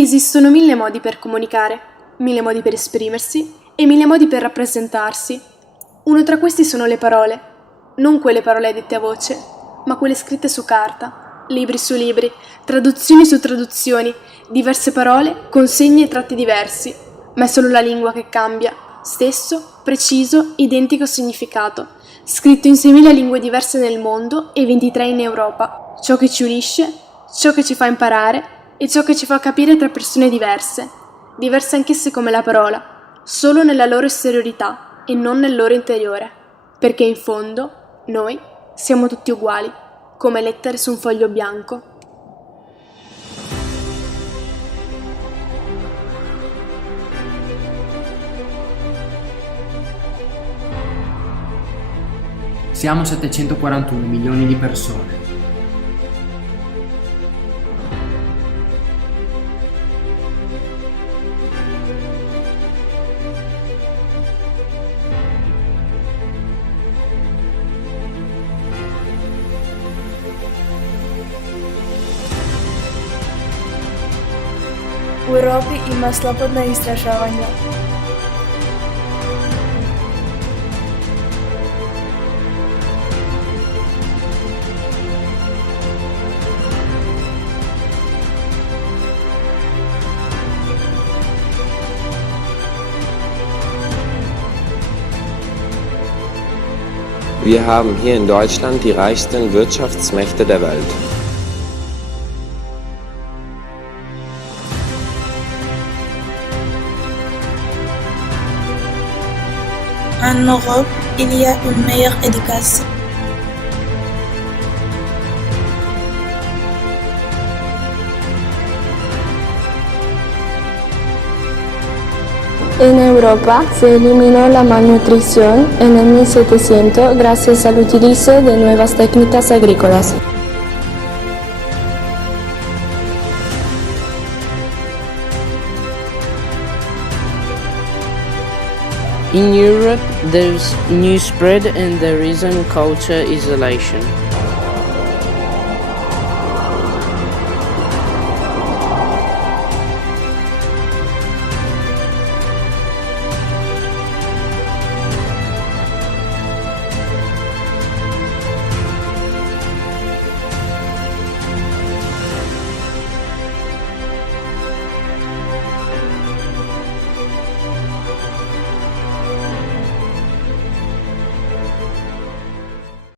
Esistono 1000 modi per comunicare, 1000 modi per esprimersi e 1000 modi per rappresentarsi. Uno tra questi sono le parole, non quelle parole dette a voce, ma quelle scritte su carta, libri su libri, traduzioni su traduzioni, diverse parole con segni e tratti diversi, ma è solo la lingua che cambia, stesso, preciso, identico significato, scritto in 6.000 lingue diverse nel mondo e 23 in Europa. Ciò che ci unisce, ciò che ci fa imparare e ciò che ci fa capire tra persone diverse anch'esse come la parola, solo nella loro esteriorità e non nel loro interiore, perché in fondo noi siamo tutti uguali, come lettere su un foglio bianco. Siamo 741 milioni di persone. U Europi ima slobodna istraživanja. Wir haben hier in Deutschland die reichsten Wirtschaftsmächte der Welt. En Europe, il y a une meilleure éducation. En Europa se eliminó la malnutrición en el 1700 gracias al utilizo de nuevas técnicas agrícolas. In Europe, there's new spread and there isn't culture isolation.